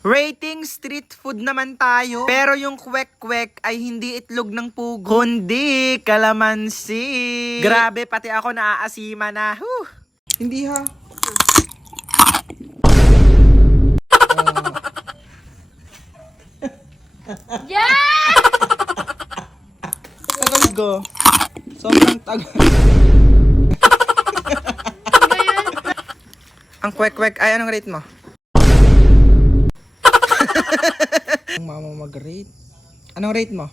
Rating street food naman tayo. Pero yung kwek-kwek ay hindi itlog ng pugo, kundi kalamansi. Grabe, pati ako naaasima na. Hindi ha. Yeah! Tagal ko. Sobrang tagal. Ang kwek-kwek ay anong rate mo? Ang mama mag-rate. Anong rate mo?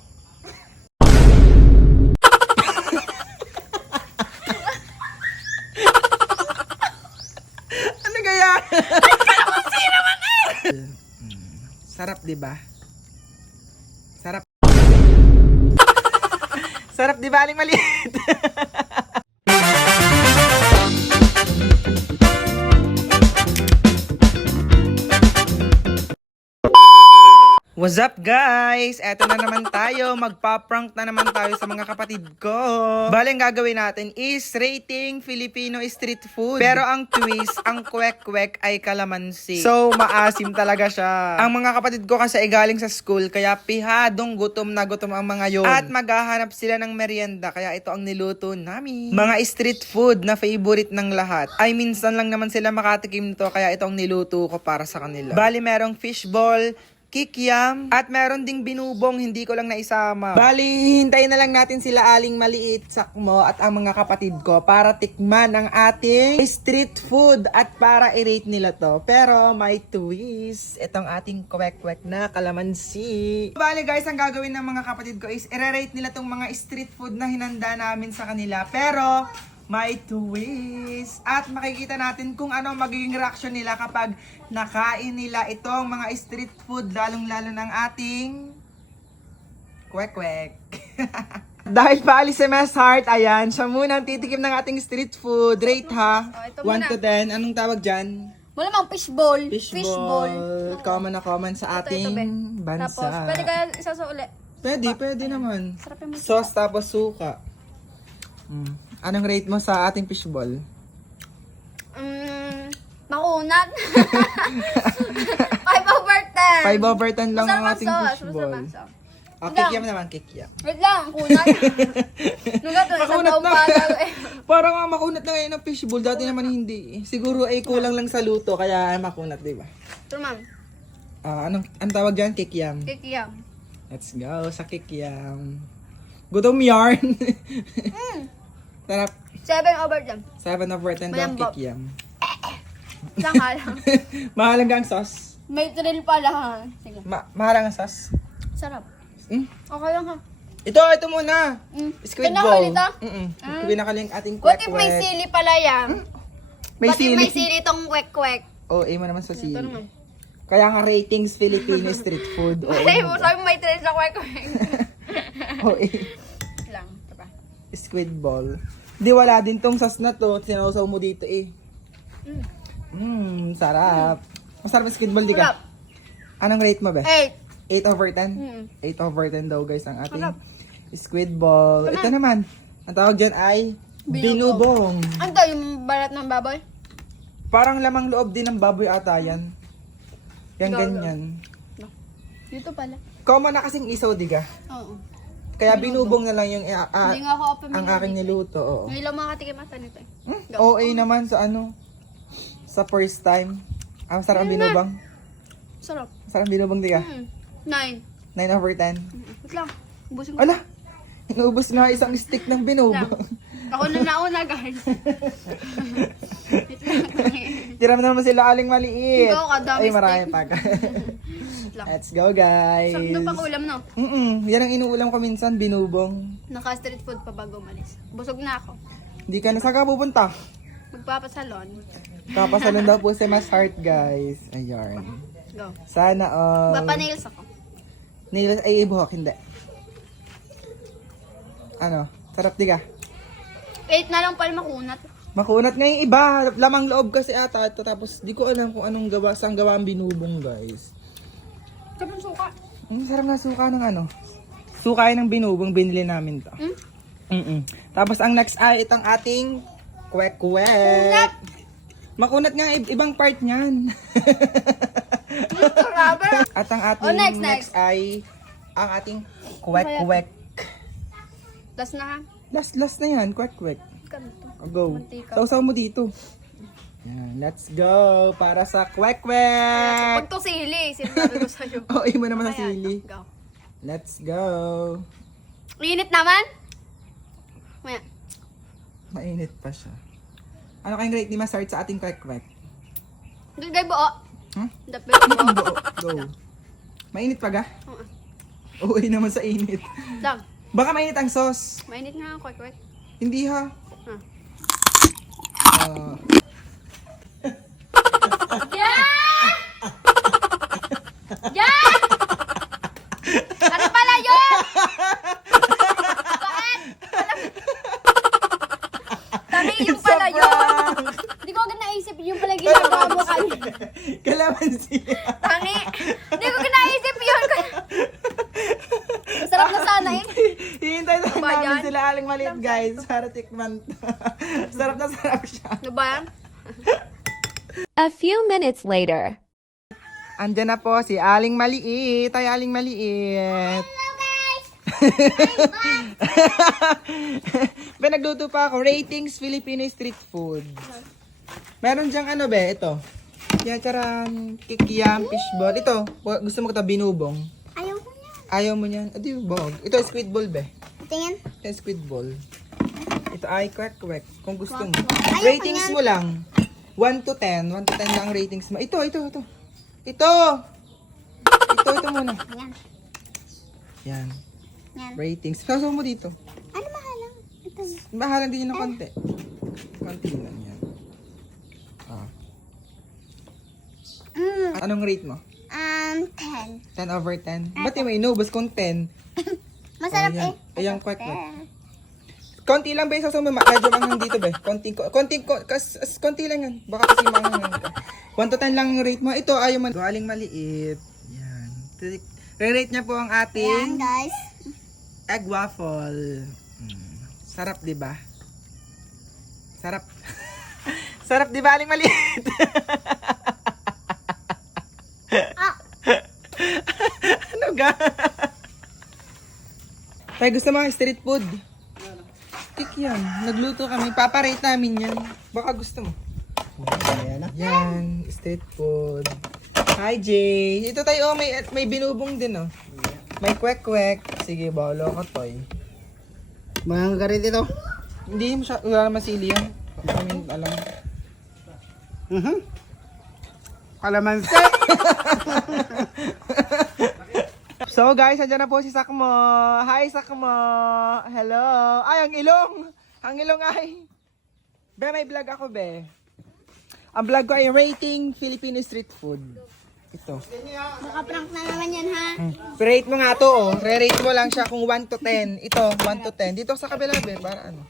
Ano kaya? Sarap, di ba? Sarap. Sarap, di ba? Aling maliit. What's up guys? Eto na naman tayo. Magpa-prank na naman tayo sa mga kapatid ko. Bale, ang gagawin natin is rating Filipino street food. Pero ang twist, ang kwek-kwek ay kalamansi. So, maasim talaga siya. Ang mga kapatid ko kasi ay galing sa school, kaya pihadong gutom na gutom ang mga yon. At maghahanap sila ng merienda, kaya ito ang niluto namin. Mga street food na favorite ng lahat. Ay minsan lang naman sila makatikim to, kaya ito ang niluto ko para sa kanila. Bali, merong fishball, kikiam, at meron ding binubong, hindi ko lang naisama. Bali, hintayin na lang natin sila Aling Maliit, Sakmo, at ang mga kapatid ko para tikman ang ating street food at para i-rate nila to. Pero may twist, itong ating kwek-kwek na kalamansi. Bali guys, ang gagawin ng mga kapatid ko is i-rate nila tong mga street food na hinanda namin sa kanila. Pero may twist. At makikita natin kung ano magiging reaction nila kapag nakain nila itong mga street food, lalong-lalo ng ating kwek-kwek. Dahil paalis si Miss Heart, ayan, siya muna ang titikim ng ating street food. Rate ha? ito 1 to 10. Anong tawag dyan? Wala mang fishball. Fishball. Common na common sa ating be. bansa. Tapos, pwede kaya isa sa uli. Pwede naman. Sarap yung Sauce tapos suka. Anong rate mo sa ating fishball? Makunat. 5 over 10. 5 over 10 lang ang Masarap ating sauce, fishball. masarap ang sauce. Kikiam naman, kikiam. Wait lang, kunat. Nung gato, isang Makunat taong na. pa eh. Parang nga makunat na ngayon ang fishball. Dati naman hindi. Siguro ay kulang lang sa luto, kaya makunat, di ba? Ito ma'am, Anong tawag dyan? Kikiam. kikiyam. Let's go sa kikiam. Gutom yarn. Sarap. 7 over 10. 7 over 10 daw ang Malambot. kikiam. Saka lang. Mahalaga ang sauce. May thrill pala ha. Sige. Mahalaga ang sauce. Sarap. Mm? Okay lang ha. Ito muna. Squid Pinakali ball. to? Pinakali ang ating What if may kwek-kwek. sili pala yan? May What if may sili. sili tong kwek-kwek? Oo, mo naman sa Ito sili. naman. Kaya nga ratings Filipino street food. Oo. Ay, sabi mo may thrill sa kwek-kwek. Lang. Ito pa. Squid ball. Di wala din tong sauce na to. Sinausaw mo dito eh. Sarap. Masarap ang squid ball, di ka? Sarap. Anong rate mo ba? 8. 8 over 10? Mm. 8 over 10 daw guys ang ating Sarap. squid ball. Ito naman. Ang tawag dyan ay Binubong. binubong. Ano to, yung balat ng baboy? Parang lamang loob din ng baboy ata yan. Yan Ikaw, ganyan. No. Dito pala. Common na kasing isaw, diga. Oo. Kaya binubong na lang yung Hindi nga ako open ang aking niluto. Oo. Ngayon lang makatikim ata nito eh. OA naman sa sa first time. Masarap ang binubang. Sarap. Masarap ang binubang, diga. 9. 9 over 10. Wait lang. Ubusin ko. Ala! Inuubos na isang stick ng binubang. Ako na nauna guys. Wait lang. Tira mo naman sila Aling Maliit. Ikaw, kadami Ay, marami stick. pa. Wait lang. Let's go, guys. Sarap na pang ulam no. Yan ang inuulam ko minsan, binubong. Naka street food pa bago umalis. Busog na ako. Hindi ka na saan ka pupunta? Magpapasalon. Kapasalon daw po si Mas Heart, guys. Ayun. Go. Sana Magpa-nails ako. nails ay ibuhok, hindi. Ano? Sarap, di ka? 8 na lang pala makunat. Makunat nga yung iba. Lamang loob kasi ata ito. Tapos di ko alam kung anong gawa. Saan gawa ang binubong, guys. Kapag suka. Sarap nga suka ng Suka yun ng binubong. Binili namin to. Tapos ang next ay itong ating kwek-kwek. Makunat nga ibang part niyan. Rubber. At ang ating Oh, next, next ay ang ating kwek-kwek. Last na ha. Last na yan, kwek-kwek. Ganito. Go. Mantika. Sausaw mo dito. Yan, let's go para sa kwek-kwek. Pag to sili, sinasabi ko sa'yo. Oo, mo naman sa Ayan, sili. Go. Let's go. Init naman? Maya. Mainit pa siya. Ano kayong rate ni Masart sa ating kwek-kwek? Gagay buo. Hmm? Dapit Ang buo. buo. Go. Mainit pa ga? Oo. Oo, naman sa init. Lang. Baka mainit ang sauce. Mainit nga ang kwek-kwek. Hindi ha. Huh. Ah, Yeah! Yeah! Ano pala yun? Bakit? Tami, yung pala yun. prank! Hindi ko agad naisip yung pala ginagawa mo kanina. Kalamansi. Tangi. Hindi ko naisip yun. Masarap na sana eh. Hihintay na Ba namin yan? sila aling maliit guys para tikman to. Sarap na sarap siya. Ano ba yan? A few minutes later. Andyan na po si Aling Maliit. Ay, Aling Maliit. Hello guys! Nagluto pa ako. Ratings Filipino Street Food. Meron diyang ano be, ito. Yan, charan, kikiam, fishball. Ito, gusto mo ito, binubong. Ayaw ko yan. Ayaw mo niyan? Adi, bog. Ito, squid ball be. Tingin. Ito, squid ball. Ito ay kwek-kwek. Kung gusto mo. Ayaw ko Ratings yan. mo lang. 1 to 10. 1 to 10 lang ang ratings mo. Ito. Ito muna. Yan. Yan. Yan. Ratings. Sasaw mo dito. Ano mahalang? Ito. Mahalang din yun ng konti. Konti lang yan. Ah. Anong rate mo? 10. 10 over 10? Ba't yung may inubos kung 10? Masarap Oh, yan. eh. Ayan, kwek-kwek. Konti lang ba yung sasaw mo? Medyo manghang dito ba? Konti lang yan. Baka kasi manghang ka. 1 to 10 lang yung rate mo. Ito, ayaw man. Galing maliit. Yan. Re-rate niya po ang Ayan ating guys. egg waffle. Sarap, di ba? Sarap. Sarap, di ba? Aling maliit. Ano ga? Tay, gusto mo street food? Tik yan. Nagluto kami. Paparate namin yan. Baka gusto mo. Yan. Street food. Hi, Jay. Ito tayo, may binubong din, oh. May kwek-kwek. Sige, balo ka, Toy. Mga garit ito. Hindi mo siya, wala naman sili yan. Kami alam. Kalamansi. So guys, andyan na po si Sakmo. Hi Sakmo. Hello. Ay, ang ilong. Ang ilong ay. Be, may vlog ako, be. Ang vlog ko ay rating Filipino street food. Ito. Makaprank na naman yan ha. Rate mo nga to, oh. Re-rate mo lang siya kung 1 to 10. Ito, 1 to 10. Dito sa kabila, be, para ano.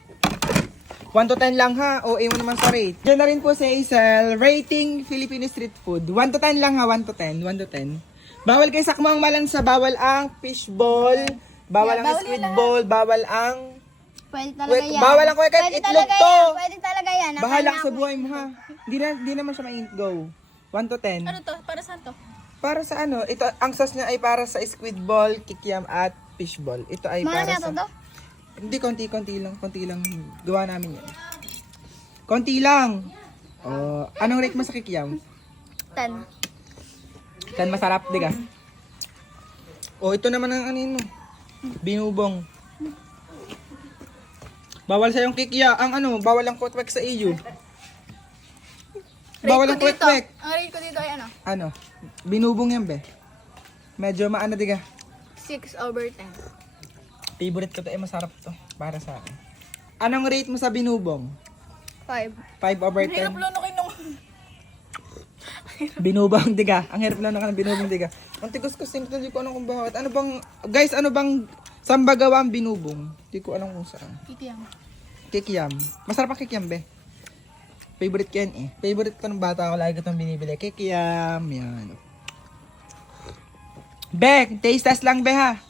1 to 10 lang ha. O, mo naman sa rate. Diyan na rin po si Hazel. Rating Filipino street food. 1 to 10 lang ha. 1 to 10. 1 to 10. Bawal kay Sakmo ang malansa. Bawal ang fishball. Bawal ang bawal squid yun, ball. Bawal ang... Pwede talaga yan. Bawal ang kwek. Pwede Itlog talaga to. yan. Pwede talaga yan. Bahala ka sa buhay mo ha. Di naman siya mainit. Go. 1 to 10. Ano to? Para saan to? Para sa ano? Ito, ang sauce niya ay para sa squid ball, kikiam at fishball. Ito ay para Mga sa... to? Hindi, konti lang. Gawa namin yan. Konti lang. Oh, anong rate mo sa kikiam? 10. 10 masarap, diga. Oh, ito naman ang ano binubong. Bawal sa yung kikiya. Ang ano, bawal ang kwek-kwek sa iyo. Bawal ang kwek-kwek. Ang rate ko dito ay ano? Ano? Binubong yan, be. Medyo maano, diga. 6 over 10. Favorite ko to, masarap to. Para sa akin. Anong rate mo sa binubong? 5. 5 over 10. lunukin nung... Binubang, diga. Ang hirap lang ng binubang, diga. Ang tigas-gas, hindi ko alam kung bakit. Ano bang, guys, saan ba gawa ang binubong? Hindi ko alam kung saan. Kikiyam. Kikiam. Masarap ang kikiam, be. Favorite ko yan eh. Favorite ko ng bata ko, lagi ko itong binibili. Kikiam, yan. Be, taste test lang, be, ha?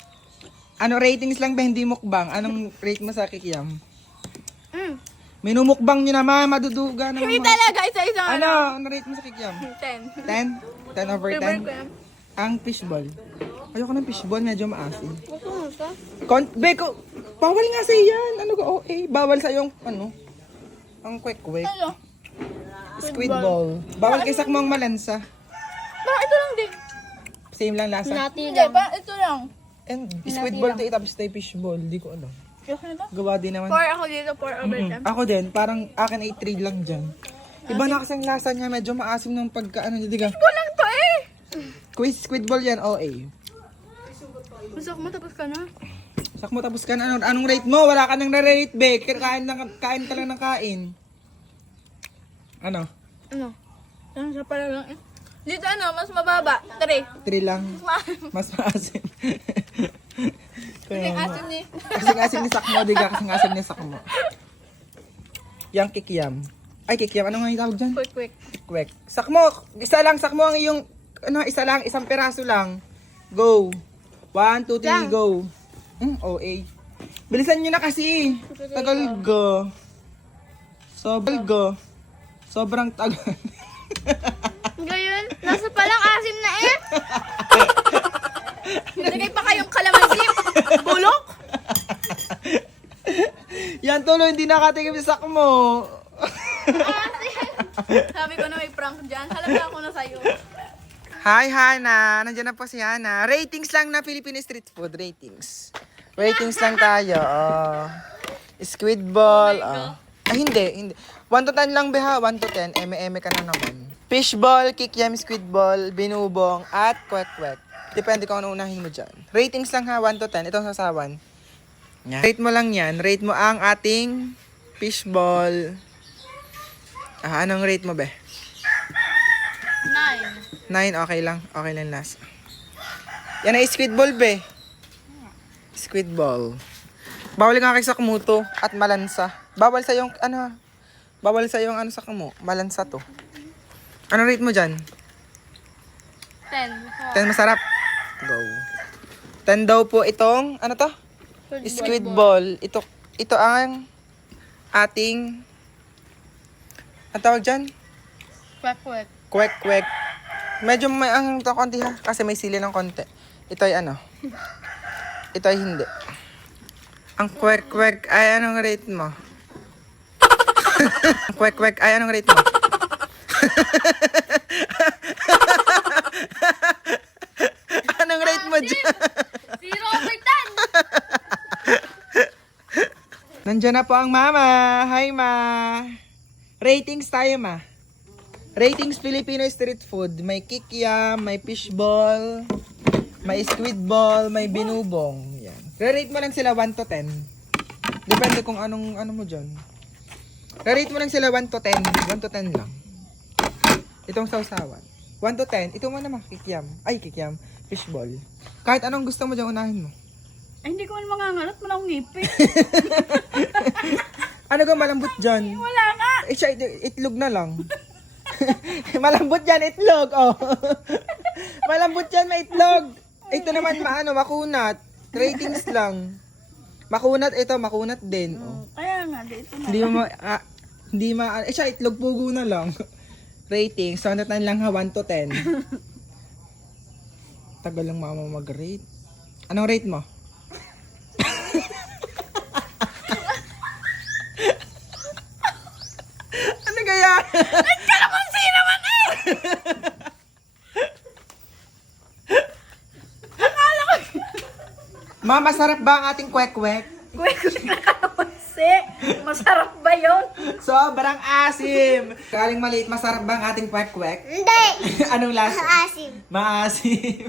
Ano ratings lang, be, hindi mukbang. Anong rate mo sa kikiam? Minumukbang nyo naman, maduduga naman. Hindi talaga, isa-isa Ano? Ano rate mo sa kikiam? 10. 10? 10 over 10. Favorite ko yan. Ang fishball. Ayoko ng fishball, medyo maasim. Gusto mo ito? Beko, bawal nga sa'yo yan. Ano ka, okay. Bawal sa yung, ano, ang kwek-kwek. Ano? Squid ball. Bawal kay sakmong malansa. Parang ito lang din. Same lang lasa. Hindi, parang ito lang. And squid ball tayo tapos tayo fishball. Di ko alam. Okay na ba? Gawa din naman. 4 ako dito, 4 over 10. Ako din, parang akin ay 3 lang dyan. Iba na kasing lasa niya, medyo maasim ng pagka, ano, di ka. Walang to eh! Squid ball yan, OA. Gusto ko matapos ka na. Sakmo tapos ka na, anong rate mo? Wala ka nang na-rate, be. Kain ka lang ng kain. Ano? Ano? Ano siya pala lang eh. Dito ano, mas mababa. 3. 3 lang. Mas maasim. Kasing asin ni. Kasing asim ni Sakmo, di ka? Kasing asim ni Sakmo. Yang kikiam. Ay, kikiam. Ano nga yung tawag dyan? Quick. Kwek. Sakmo, isa lang. Sakmo ang iyong, ano, isa lang. Isang peraso lang. Go. 1, 2, 3, go. OA. Bilisan nyo na kasi. Tagal go. Sobrang tagal. Ngayon, nasa palang asim na eh. Nalagay pa kayong kalamansi. Bulok. Yan tuloy, hindi nakatikim sa Sakmo. Asim. Sabi ko na may prank dyan. Halata ako na sa'yo. Hi, Hana. Nandiyan na po si Hana. Ratings lang na Filipino street food. Ratings. Ratings lang tayo. Squid ball. Hindi. 1 to 10 lang, beha. 1 to 10. Eme ka na naman. Fishball, kikiam, squid ball, binubong, at kwek-kwek. Depende kung ano unahin mo dyan. Ratings lang ha, 1 to 10. Itong sasawan. Yan. Rate mo lang yan. Rate mo ang ating fishball. Anong rate mo, be? 9. 9, okay lang. Okay lang last. Yan ay squid ball, be. Squid ball. Bawal nga kay Sakmuto at malansa. Bawal sa yung, ano sa kamo. Malansa to. Ano rate mo dyan? 10. 10 masarap. Go. 10 daw po itong, ano to? Squid ball. Ito ang ating, ang tawag dyan? Quick. Kwek-kwek. Medyo may ang to konti ha. Kasi may sili ng konti. Ito ay ano? Ito ay hindi. Ang kwek-kwek ay anong rate mo? Ang kwek-kwek ay anong rate mo? Anong rate mo dyan? 0 over 10. Nandiyan na po ang mama. Hi, ma. Ratings tayo, ma. Ratings Filipino street food. May kikiam, may fishball, may squid ball, may binubong. Yan. Rate mo lang sila 1 to 10. Depende kung anong ano mo dyan. Rate mo lang sila 1 to 10. 1 to 10 lang. Itong sausawan. 1 to 10. Ito mo naman, kikiam. Ay, kikiam. Fishball. Kahit anong gusto mo dyan, unahin mo. Ay, hindi ko man mangangalat. Malang ngipin. Ano ka malambot dyan? Wala nga. Itlog na lang. Malambot yan, itlog. Oh. Malambot yan, may itlog. Ito naman, makunat. Ratings lang. Makunat, ito, makunat din. Oh. Kaya nga, dito na. Hindi siya, itlog pugo na lang. Ratings, so natin lang ha, 1 to 10. Tagal lang mama mag-rate. Anong rate mo? Ano kaya? Kalamansi naman eh! Ma, masarap ba ang ating kwek-kwek? Quick na kalamansi. Masarap ba yun? Sobrang asim! Kaling maliit, masarap ba ang ating kwek-kwek? Hindi. Anong lasa? Asim. Maasim.